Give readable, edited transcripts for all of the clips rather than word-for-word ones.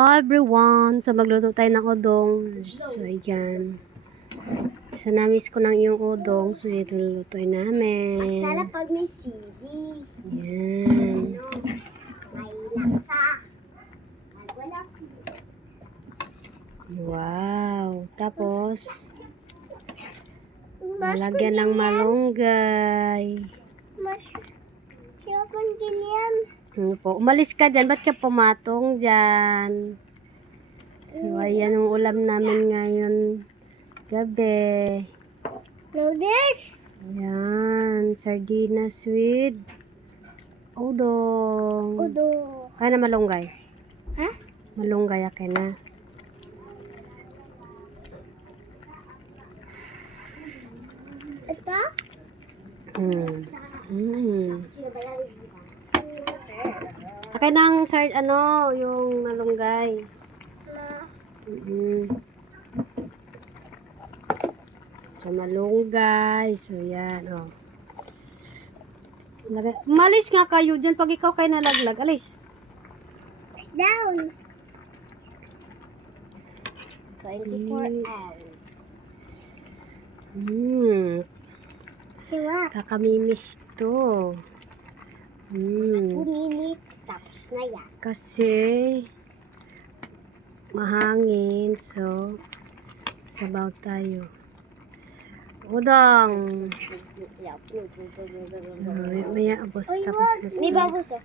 Hello everyone! So magluto tayo ng udong. So ayan. So namiss ko ng iyong udong. So ito lulutuin namin. Masarap pag may sili. Ayan. May lasa. Pag wala sili. Wow! Tapos, Mas malagyan ng malunggay. Mas siya kung ganyan. Ano po? Umalis ka dyan. Ba't ka pumatong dyan? So ayan ang ulam namin ngayon gabi. Noodles. Ayan. Sardinas with udong. Udo. Kaya na malunggay. Ha? Malunggay akin na. Ito? Akin ng yung malunggay. So malunggay. So yan, oh. Malis nga kayo dyan pag ikaw kayo nalaglag. Alis. Down. 24 hours. Siwa. Kakamimis to. 2 minutes. Tapos na yan. Kasi mahangin. So sabaw tayo. Udang. So, maya abos. Tapos na May to. bubbles eh.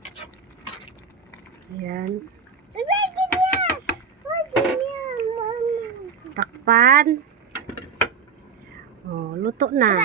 Ayan. Wag ganyan! Wag ganyan, mami. Takpan. Oh, luto na.